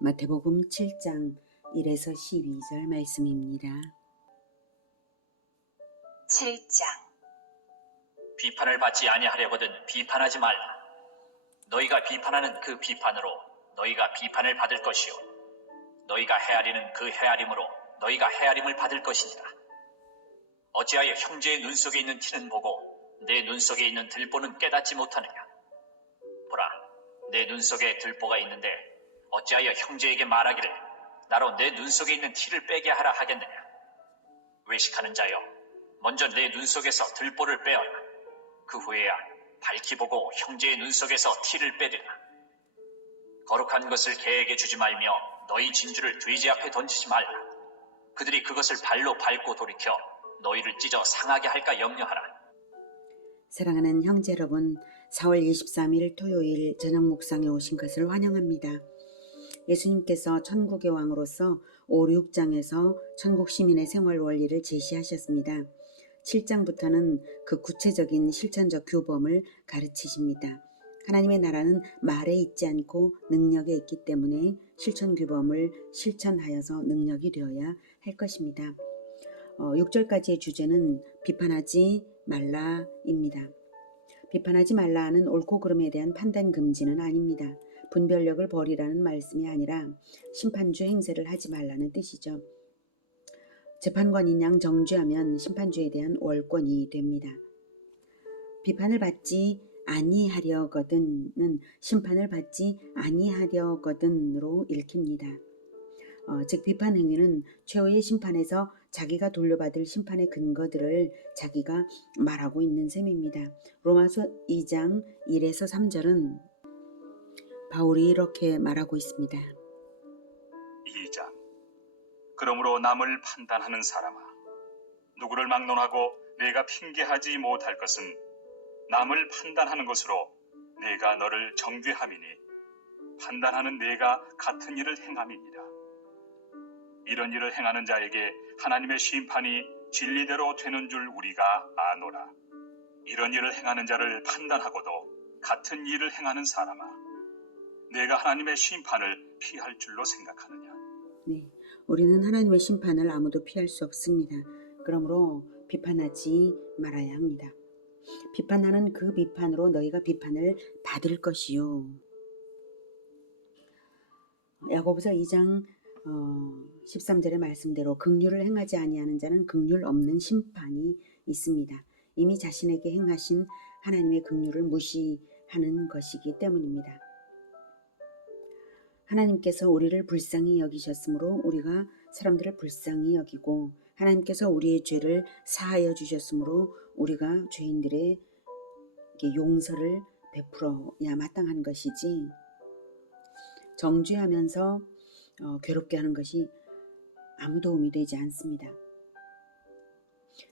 마태복음 7장 1에서 12절 말씀입니다. 7장 비판을 받지 아니하려거든 비판하지 말라. 너희가 비판하는 그 비판으로 너희가 비판을 받을 것이요 너희가 헤아리는 그 헤아림으로 너희가 헤아림을 받을 것이니라. 어찌하여 형제의 눈 속에 있는 티는 보고 내 눈 속에 있는 들보는 깨닫지 못하느냐. 보라, 내 눈 속에 들보가 있는데 어찌하여 형제에게 말하기를 나로 내 눈 속에 있는 티를 빼게 하라 하겠느냐. 외식하는 자여, 먼저 내 눈 속에서 들보를 빼어라. 그 후에야 밝히 보고 형제의 눈 속에서 티를 빼리라. 거룩한 것을 개에게 주지 말며 너희 진주를 돼지 앞에 던지지 말라. 그들이 그것을 발로 밟고 돌이켜 너희를 찢어 상하게 할까 염려하라. 사랑하는 형제 여러분, 4월 23일 토요일 저녁 묵상에 오신 것을 환영합니다. 예수님께서 천국의 왕으로서 5, 6장에서 천국 시민의 생활 원리를 제시하셨습니다. 7장부터는 그 구체적인 실천적 규범을 가르치십니다. 하나님의 나라는 말에 있지 않고 능력에 있기 때문에 실천 규범을 실천하여서 능력이 되어야 할 것입니다. 6절까지의 주제는 비판하지 말라입니다. 비판하지 말라는 옳고 그름에 대한 판단 금지는 아닙니다. 분별력을 버리라는 말씀이 아니라 심판주 행세를 하지 말라는 뜻이죠. 재판관인 양 정죄하면 심판주에 대한 월권이 됩니다. 비판을 받지 아니하려거든은 심판을 받지 아니하려거든으로 읽힙니다. 즉 비판 행위는 최후의 심판에서 자기가 돌려받을 심판의 근거들을 자기가 말하고 있는 셈입니다. 로마서 2장 1에서 3절은 바울이 이렇게 말하고 있습니다. 2장 그러므로 남을 판단하는 사람아, 누구를 막론하고 내가 핑계하지 못할 것은 남을 판단하는 것으로 내가 너를 정죄함이니 판단하는 내가 같은 일을 행함이니라. 이런 일을 행하는 자에게 하나님의 심판이 진리대로 되는 줄 우리가 아노라. 이런 일을 행하는 자를 판단하고도 같은 일을 행하는 사람아, 내가 하나님의 심판을 피할 줄로 생각하느냐. 네, 우리는 하나님의 심판을 아무도 피할 수 없습니다. 그러므로 비판하지 말아야 합니다. 비판하는 그 비판으로 너희가 비판을 받을 것이요. 야고보서 2장 13절의 말씀대로 긍휼을 행하지 아니하는 자는 긍휼 없는 심판이 있습니다. 이미 자신에게 행하신 하나님의 긍휼을 무시하는 것이기 때문입니다. 하나님께서 우리를 불쌍히 여기셨으므로 우리가 사람들을 불쌍히 여기고 하나님께서 우리의 죄를 사하여 주셨으므로 우리가 죄인들의 용서를 베풀어야 마땅한 것이지 정죄하면서 괴롭게 하는 것이 아무 도움이 되지 않습니다.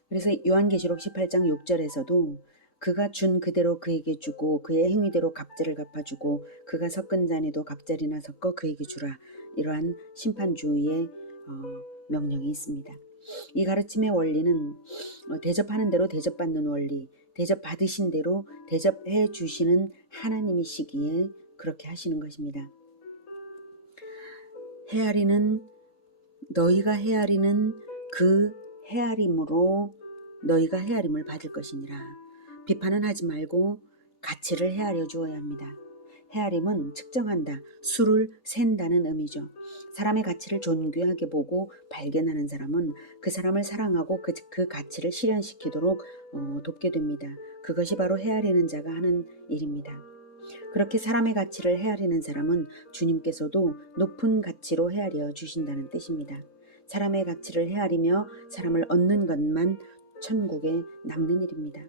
그래서 요한계시록 18장 6절에서도 그가 준 그대로 그에게 주고 그의 행위대로 갑절을 갚아주고 그가 섞은 잔에도 갑절이나 섞어 그에게 주라, 이러한 심판주의 명령이 있습니다. 이 가르침의 원리는 대접하는 대로 대접받는 원리, 대접받으신 대로 대접해 주시는 하나님이시기에 그렇게 하시는 것입니다. 너희가 헤아리는 그 헤아림으로 너희가 헤아림을 받을 것이니라. 비판은 하지 말고 가치를 헤아려 주어야 합니다. 헤아림은 측정한다, 수를 센다는 의미죠. 사람의 가치를 존귀하게 보고 발견하는 사람은 그 사람을 사랑하고 그 가치를 실현시키도록 돕게 됩니다. 그것이 바로 헤아리는 자가 하는 일입니다. 그렇게 사람의 가치를 헤아리는 사람은 주님께서도 높은 가치로 헤아려 주신다는 뜻입니다. 사람의 가치를 헤아리며 사람을 얻는 것만 천국에 남는 일입니다.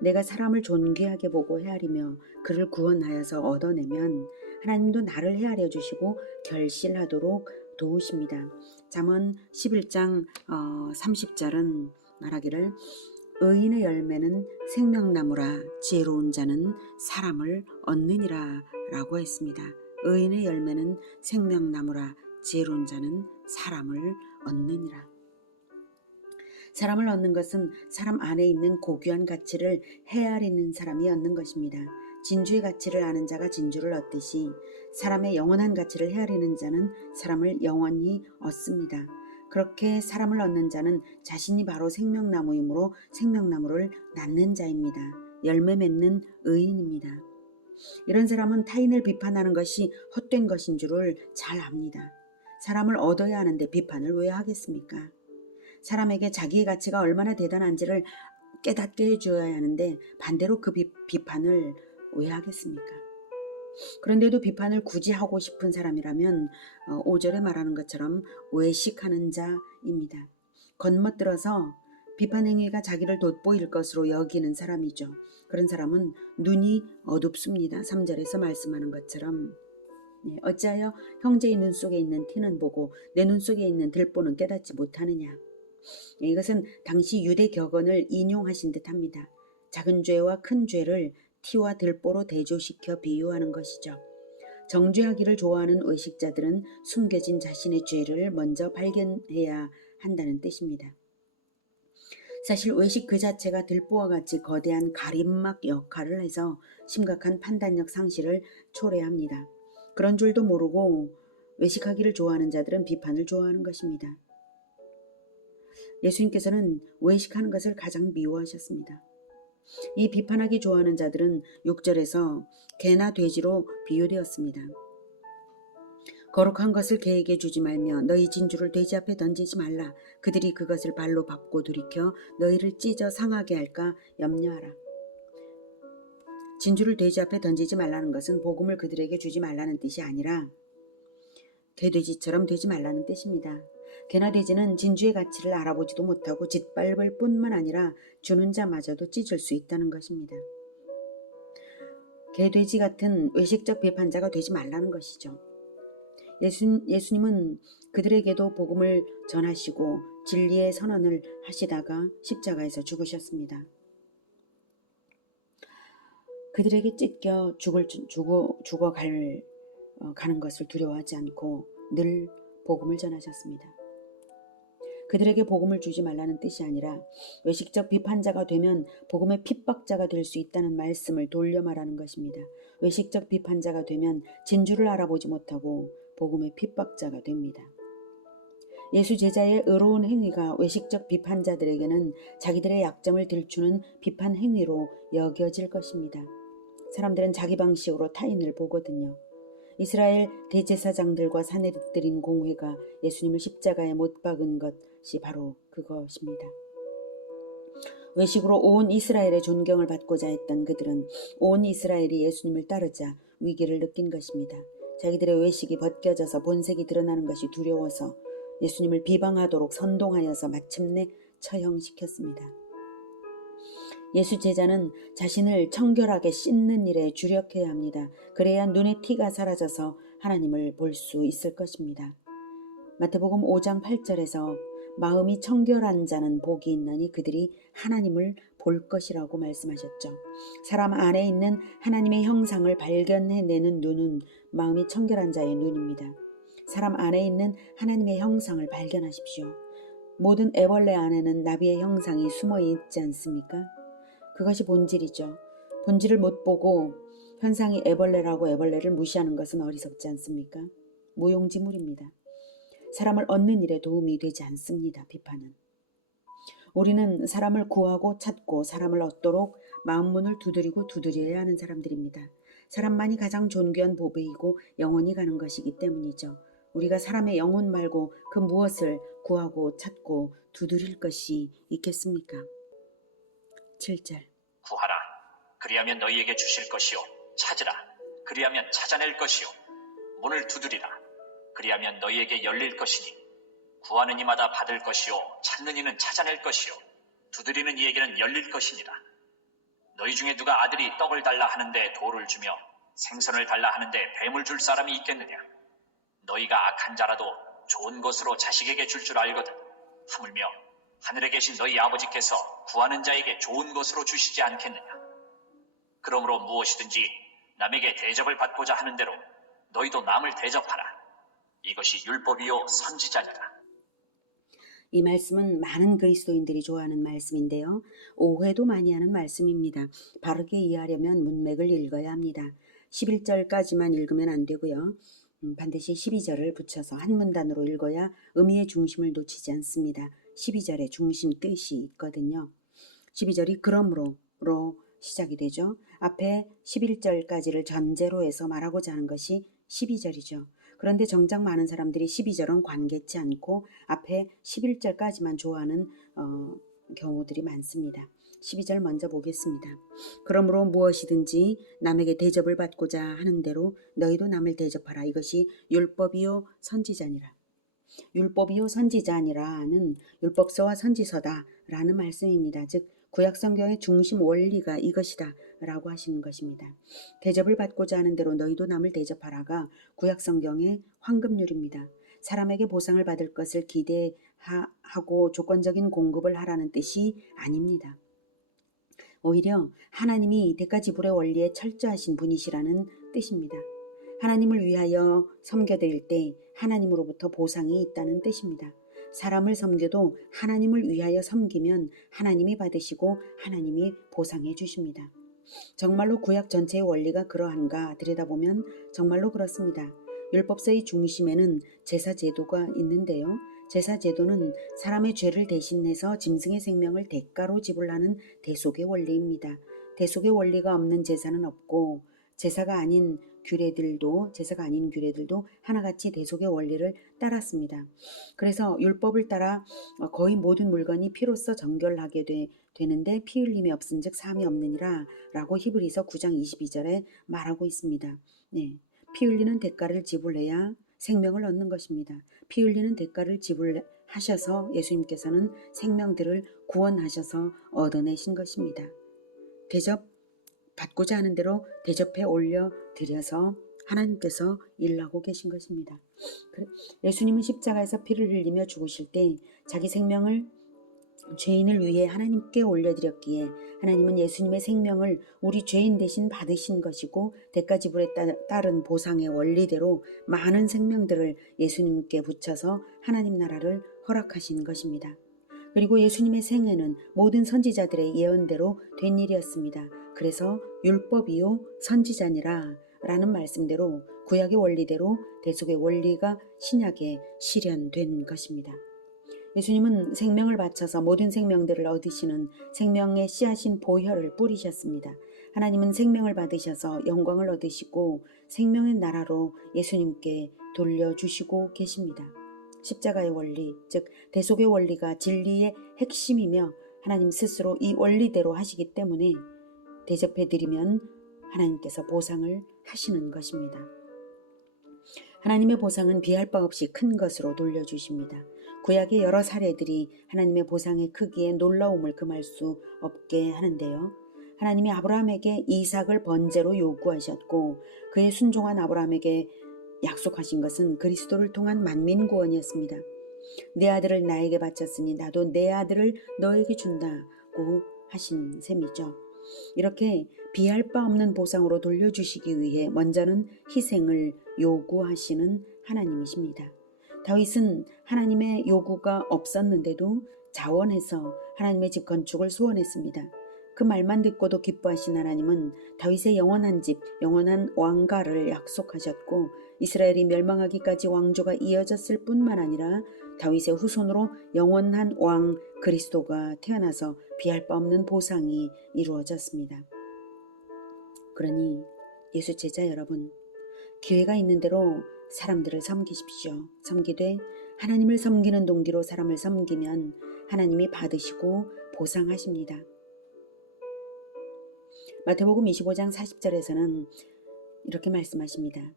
내가 사람을 존귀하게 보고 헤아리며 그를 구원하여서 얻어내면 하나님도 나를 헤아려 주시고 결실하도록 도우십니다. 잠언 11장 30절은 말하기를 의인의 열매는 생명나무라 지혜로운 자는 사람을 얻느니라 라고 했습니다. 의인의 열매는 생명나무라 지혜로운 자는 사람을 얻느니라. 사람을 얻는 것은 사람 안에 있는 고귀한 가치를 헤아리는 사람이 얻는 것입니다. 진주의 가치를 아는 자가 진주를 얻듯이 사람의 영원한 가치를 헤아리는 자는 사람을 영원히 얻습니다. 그렇게 사람을 얻는 자는 자신이 바로 생명나무이므로 생명나무를 낳는 자입니다. 열매 맺는 의인입니다. 이런 사람은 타인을 비판하는 것이 헛된 것인 줄을 잘 압니다. 사람을 얻어야 하는데 비판을 왜 하겠습니까? 사람에게 자기의 가치가 얼마나 대단한지를 깨닫게 해주어야 하는데 반대로 그 비판을 왜 하겠습니까? 그런데도 비판을 굳이 하고 싶은 사람이라면 5절에 말하는 것처럼 외식하는 자입니다. 겉멋들어서 비판 행위가 자기를 돋보일 것으로 여기는 사람이죠. 그런 사람은 눈이 어둡습니다. 3절에서 말씀하는 것처럼 어찌하여 형제의 눈 속에 있는 티는 보고 내 눈 속에 있는 들보는 깨닫지 못하느냐. 이것은 당시 유대 격언을 인용하신 듯합니다. 작은 죄와 큰 죄를 티와 들보로 대조시켜 비유하는 것이죠. 정죄하기를 좋아하는 외식자들은 숨겨진 자신의 죄를 먼저 발견해야 한다는 뜻입니다. 사실 외식 그 자체가 들보와 같이 거대한 가림막 역할을 해서 심각한 판단력 상실을 초래합니다. 그런 줄도 모르고 외식하기를 좋아하는 자들은 비판을 좋아하는 것입니다. 예수님께서는 외식하는 것을 가장 미워하셨습니다. 이 비판하기 좋아하는 자들은 6절에서 개나 돼지로 비유되었습니다. 거룩한 것을 개에게 주지 말며 너희 진주를 돼지 앞에 던지지 말라. 그들이 그것을 발로 밟고 들이켜 너희를 찢어 상하게 할까 염려하라. 진주를 돼지 앞에 던지지 말라는 것은 복음을 그들에게 주지 말라는 뜻이 아니라 개돼지처럼 되지 말라는 뜻입니다. 개나 돼지는 진주의 가치를 알아보지도 못하고 짓밟을 뿐만 아니라 주는 자마저도 찢을 수 있다는 것입니다. 개돼지 같은 외식적 비판자가 되지 말라는 것이죠. 예수님은 그들에게도 복음을 전하시고 진리의 선언을 하시다가 십자가에서 죽으셨습니다. 그들에게 찢겨 가는 것을 두려워하지 않고 늘 복음을 전하셨습니다. 그들에게 복음을 주지 말라는 뜻이 아니라 외식적 비판자가 되면 복음의 핍박자가 될 수 있다는 말씀을 돌려 말하는 것입니다. 외식적 비판자가 되면 진주를 알아보지 못하고 복음의 핍박자가 됩니다. 예수 제자의 의로운 행위가 외식적 비판자들에게는 자기들의 약점을 들추는 비판 행위로 여겨질 것입니다. 사람들은 자기 방식으로 타인을 보거든요. 이스라엘 대제사장들과 사내들인 공회가 예수님을 십자가에 못 박은 것이 바로 그것입니다. 외식으로 온 이스라엘의 존경을 받고자 했던 그들은 온 이스라엘이 예수님을 따르자 위기를 느낀 것입니다. 자기들의 외식이 벗겨져서 본색이 드러나는 것이 두려워서 예수님을 비방하도록 선동하여서 마침내 처형시켰습니다. 예수 제자는 자신을 청결하게 씻는 일에 주력해야 합니다. 그래야 눈의 티가 사라져서 하나님을 볼 수 있을 것입니다. 마태복음 5장 8절에서 마음이 청결한 자는 복이 있나니 그들이 하나님을 볼 것이라고 말씀하셨죠. 사람 안에 있는 하나님의 형상을 발견해내는 눈은 마음이 청결한 자의 눈입니다. 사람 안에 있는 하나님의 형상을 발견하십시오. 모든 애벌레 안에는 나비의 형상이 숨어 있지 않습니까? 그것이 본질이죠. 본질을 못 보고 현상이 애벌레라고 애벌레를 무시하는 것은 어리석지 않습니까? 무용지물입니다. 사람을 얻는 일에 도움이 되지 않습니다. 비판은. 우리는 사람을 구하고 찾고 사람을 얻도록 마음문을 두드리고 두드려야 하는 사람들입니다. 사람만이 가장 존귀한 보배이고 영원히 가는 것이기 때문이죠. 우리가 사람의 영혼 말고 그 무엇을 구하고 찾고 두드릴 것이 있겠습니까? 7절 구하라. 그리하면 너희에게 주실 것이요. 찾으라. 그리하면 찾아낼 것이요. 문을 두드리라. 그리하면 너희에게 열릴 것이니 구하는 이마다 받을 것이요. 찾는 이는 찾아낼 것이요. 두드리는 이에게는 열릴 것이니라. 너희 중에 누가 아들이 떡을 달라 하는데 돌을 주며 생선을 달라 하는데 뱀을 줄 사람이 있겠느냐? 너희가 악한 자라도 좋은 것으로 자식에게 줄 알거든. 하물며 하늘에 계신 너희 아버지께서 구하는 자에게 좋은 것으로 주시지 않겠느냐? 그러므로 무엇이든지 남에게 대접을 받고자 하는 대로 너희도 남을 대접하라. 이것이 율법이요 선지자니라. 이 말씀은 많은 그리스도인들이 좋아하는 말씀인데요. 오해도 많이 하는 말씀입니다. 바르게 이해하려면 문맥을 읽어야 합니다. 11절까지만 읽으면 안 되고요. 반드시 12절을 붙여서 한 문단으로 읽어야 의미의 중심을 놓치지 않습니다. 12절에 중심 뜻이 있거든요. 12절이 그러므로로 시작이 되죠. 앞에 11절까지를 전제로 해서 말하고자 하는 것이 12절이죠. 그런데 정작 많은 사람들이 12절은 관계치 않고 앞에 11절까지만 좋아하는 경우들이 많습니다. 12절 먼저 보겠습니다. 그러므로 무엇이든지 남에게 대접을 받고자 하는 대로 너희도 남을 대접하라. 이것이 율법이요 선지자니라. 율법이요 선지자니라는 율법서와 선지서다라는 말씀입니다. 즉 구약 성경의 중심 원리가 이것이다 라고 하시는 것입니다. 대접을 받고자 하는 대로 너희도 남을 대접하라가 구약 성경의 황금률입니다. 사람에게 보상을 받을 것을 기대하고 조건적인 공급을 하라는 뜻이 아닙니다. 오히려 하나님이 대가지불의 원리에 철저하신 분이시라는 뜻입니다. 하나님을 위하여 섬겨드릴 때 하나님으로부터 보상이 있다는 뜻입니다. 사람을 섬겨도 하나님을 위하여 섬기면 하나님이 받으시고 하나님이 보상해 주십니다. 정말로 구약 전체의 원리가 그러한가 들여다보면 정말로 그렇습니다. 율법서의 중심에는 제사 제도가 있는데요. 제사 제도는 사람의 죄를 대신해서 짐승의 생명을 대가로 지불하는 대속의 원리입니다. 대속의 원리가 없는 제사는 없고 제사가 아닌 규례들도 하나같이 대속의 원리를 따랐습니다. 그래서 율법을 따라 거의 모든 물건이 피로써 정결하게 되는데 피 흘림이 없은즉 사함이 없느니라 라고 히브리서 9장 22절에 말하고 있습니다. 네, 피 흘리는 대가를 지불해야 생명을 얻는 것입니다. 피 흘리는 대가를 지불하셔서 예수님께서는 생명들을 구원하셔서 얻어내신 것입니다. 대접 받고자 하는 대로 대접해 올려드려서 하나님께서 일하고 계신 것입니다. 예수님은 십자가에서 피를 흘리며 죽으실 때 자기 생명을 죄인을 위해 하나님께 올려드렸기에 하나님은 예수님의 생명을 우리 죄인 대신 받으신 것이고 대가 지불에 따른 보상의 원리대로 많은 생명들을 예수님께 붙여서 하나님 나라를 허락하신 것입니다. 그리고 예수님의 생애는 모든 선지자들의 예언대로 된 일이었습니다. 그래서 율법이요 선지자니라 라는 말씀대로 구약의 원리대로 대속의 원리가 신약에 실현된 것입니다. 예수님은 생명을 바쳐서 모든 생명들을 얻으시는 생명의 씨앗인 보혈을 뿌리셨습니다. 하나님은 생명을 받으셔서 영광을 얻으시고 생명의 나라로 예수님께 돌려주시고 계십니다. 십자가의 원리, 즉 대속의 원리가 진리의 핵심이며 하나님 스스로 이 원리대로 하시기 때문에 대접해드리면 하나님께서 보상을 하시는 것입니다. 하나님의 보상은 비할 바 없이 큰 것으로 돌려주십니다. 구약의 여러 사례들이 하나님의 보상의 크기에 놀라움을 금할 수 없게 하는데요. 하나님이 아브라함에게 이삭을 번제로 요구하셨고 그의 순종한 아브라함에게 약속하신 것은 그리스도를 통한 만민 구원이었습니다. 내 아들을 나에게 바쳤으니 나도 내 아들을 너에게 준다고 하신 셈이죠. 이렇게 비할 바 없는 보상으로 돌려주시기 위해 먼저는 희생을 요구하시는 하나님이십니다. 다윗은 하나님의 요구가 없었는데도 자원해서 하나님의 집 건축을 소원했습니다. 그 말만 듣고도 기뻐하신 하나님은 다윗의 영원한 집, 영원한 왕가를 약속하셨고 이스라엘이 멸망하기까지 왕조가 이어졌을 뿐만 아니라 다윗의 후손으로 영원한 왕 그리스도가 태어나서 비할 바 없는 보상이 이루어졌습니다. 그러니 예수 제자 여러분, 기회가 있는 대로 사람들을 섬기십시오. 섬기되 하나님을 섬기는 동기로 사람을 섬기면 하나님이 받으시고 보상하십니다. 마태복음 25장 40절에서는 이렇게 말씀하십니다.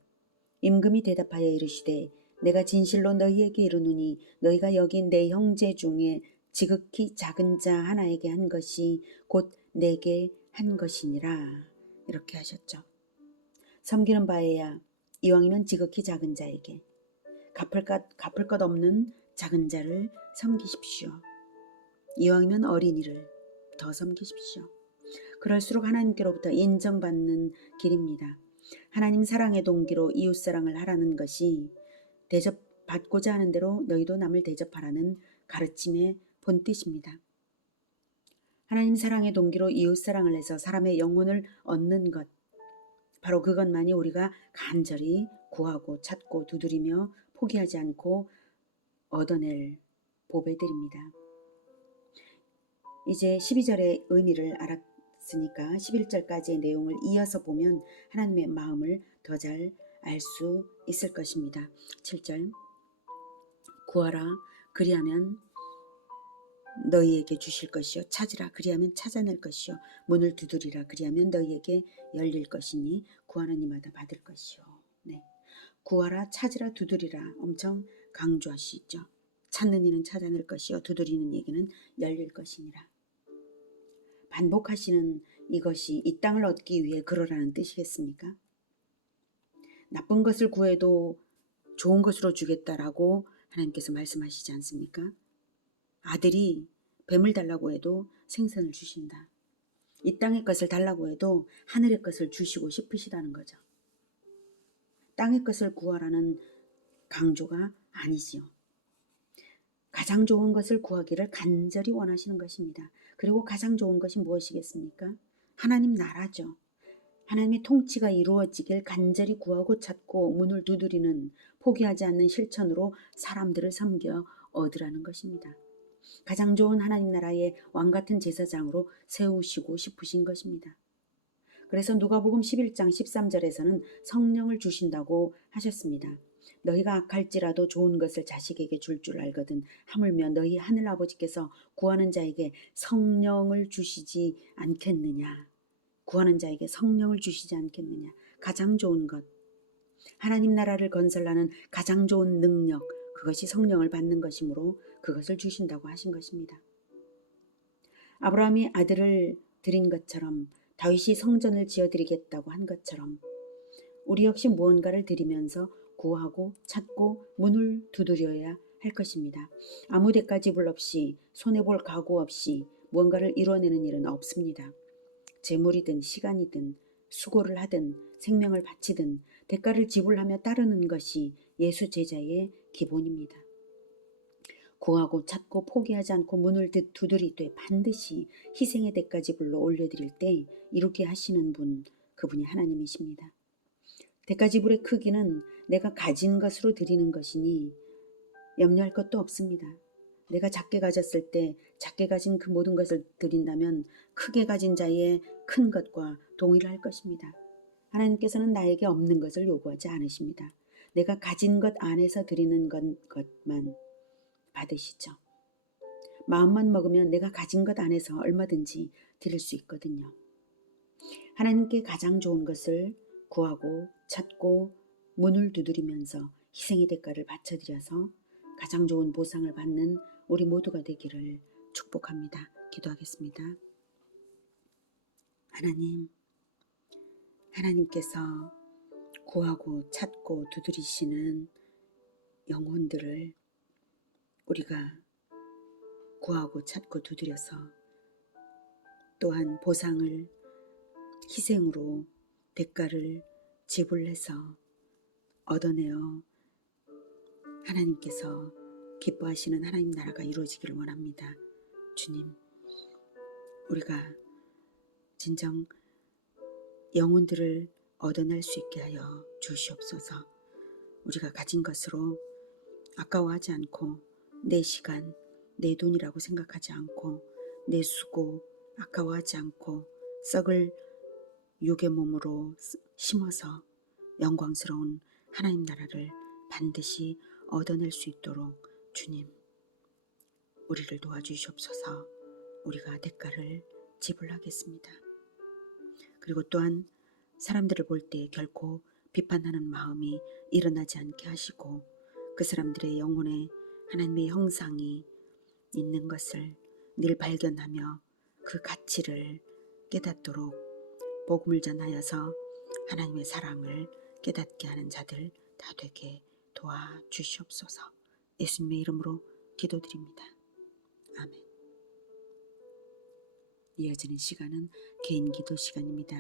임금이 대답하여 이르시되 내가 진실로 너희에게 이르노니 너희가 여긴 내 형제 중에 지극히 작은 자 하나에게 한 것이 곧 내게 한 것이니라. 이렇게 하셨죠. 섬기는 바에야 이왕이면 지극히 작은 자에게 갚을 것 없는 작은 자를 섬기십시오. 이왕이면 어린이를 더 섬기십시오. 그럴수록 하나님께로부터 인정받는 길입니다. 하나님 사랑의 동기로 이웃사랑을 하라는 것이 대접받고자 하는 대로 너희도 남을 대접하라는 가르침의 본뜻입니다. 하나님 사랑의 동기로 이웃사랑을 해서 사람의 영혼을 얻는 것, 바로 그것만이 우리가 간절히 구하고 찾고 두드리며 포기하지 않고 얻어낼 보배들입니다. 이제 12절의 의미를 알았으니까 11절까지의 내용을 이어서 보면 하나님의 마음을 더 잘 알 수 있을 것입니다. 7절 구하라 그리하면 너희에게 주실 것이요 찾으라 그리하면 찾아낼 것이요 문을 두드리라 그리하면 너희에게 열릴 것이니 구하는 이마다 받을 것이요. 네. 구하라 찾으라 두드리라 엄청 강조하시죠. 찾는 이는 찾아낼 것이요 두드리는 얘기는 열릴 것이니라. 반복하시는 이것이 이 땅을 얻기 위해 그러라는 뜻이겠습니까? 나쁜 것을 구해도 좋은 것으로 주겠다라고 하나님께서 말씀하시지 않습니까? 아들이 뱀을 달라고 해도 생선을 주신다. 이 땅의 것을 달라고 해도 하늘의 것을 주시고 싶으시다는 거죠. 땅의 것을 구하라는 강조가 아니지요. 가장 좋은 것을 구하기를 간절히 원하시는 것입니다. 그리고 가장 좋은 것이 무엇이겠습니까? 하나님 나라죠. 하나님의 통치가 이루어지길 간절히 구하고 찾고 문을 두드리는 포기하지 않는 실천으로 사람들을 섬겨 얻으라는 것입니다. 가장 좋은 하나님 나라의 왕같은 제사장으로 세우시고 싶으신 것입니다. 그래서 누가복음 11장 13절에서는 성령을 주신다고 하셨습니다. 너희가 악할지라도 좋은 것을 자식에게 줄 알거든 하물며 너희 하늘 아버지께서 구하는 자에게 성령을 주시지 않겠느냐. 구하는 자에게 성령을 주시지 않겠느냐. 가장 좋은 것, 하나님 나라를 건설하는 가장 좋은 능력, 그것이 성령을 받는 것이므로 그것을 주신다고 하신 것입니다. 아브라함이 아들을 드린 것처럼 다윗이 성전을 지어드리겠다고 한 것처럼 우리 역시 무언가를 드리면서 구하고 찾고 문을 두드려야 할 것입니다. 아무 대가 지불 없이 손해볼 각오 없이 무언가를 이뤄내는 일은 없습니다. 재물이든 시간이든 수고를 하든 생명을 바치든 대가를 지불하며 따르는 것이 예수 제자의 기본입니다. 구하고 찾고 포기하지 않고 문을 두드리되 반드시 희생의 대가 지불로 올려드릴 때 이루게 하시는 분, 그분이 하나님이십니다. 대가 지불의 크기는 내가 가진 것으로 드리는 것이니 염려할 것도 없습니다. 내가 작게 가졌을 때 작게 가진 그 모든 것을 드린다면 크게 가진 자의 큰 것과 동일할 것입니다. 하나님께서는 나에게 없는 것을 요구하지 않으십니다. 내가 가진 것 안에서 드리는 것만 받으시죠. 마음만 먹으면 내가 가진 것 안에서 얼마든지 드릴 수 있거든요. 하나님께 가장 좋은 것을 구하고 찾고 문을 두드리면서 희생의 대가를 바쳐드려서 가장 좋은 보상을 받는 우리 모두가 되기를 축복합니다. 기도하겠습니다. 하나님께서 구하고 찾고 두드리시는 영혼들을 우리가 구하고 찾고 두드려서 또한 보상을 희생으로 대가를 지불해서 얻어내어 하나님께서 기뻐하시는 하나님 나라가 이루어지기를 원합니다. 주님, 우리가 진정 영혼들을 얻어낼 수 있게 하여 주시옵소서. 우리가 가진 것으로 아까워하지 않고 내 시간, 내 돈이라고 생각하지 않고 내 수고 아까워하지 않고 썩을 육의 몸으로 심어서 영광스러운 하나님 나라를 반드시 얻어낼 수 있도록 주님, 우리를 도와주시옵소서. 우리가 대가를 지불하겠습니다. 그리고 또한 사람들을 볼 때 결코 비판하는 마음이 일어나지 않게 하시고 그 사람들의 영혼에 하나님의 형상이 있는 것을 늘 발견하며 그 가치를 깨닫도록 복음을 전하여서 하나님의 사랑을 깨닫게 하는 자들 다 되게 도와주시옵소서. 예수님의 이름으로 기도드립니다. 아멘. 이어지는 시간은 개인 기도 시간입니다.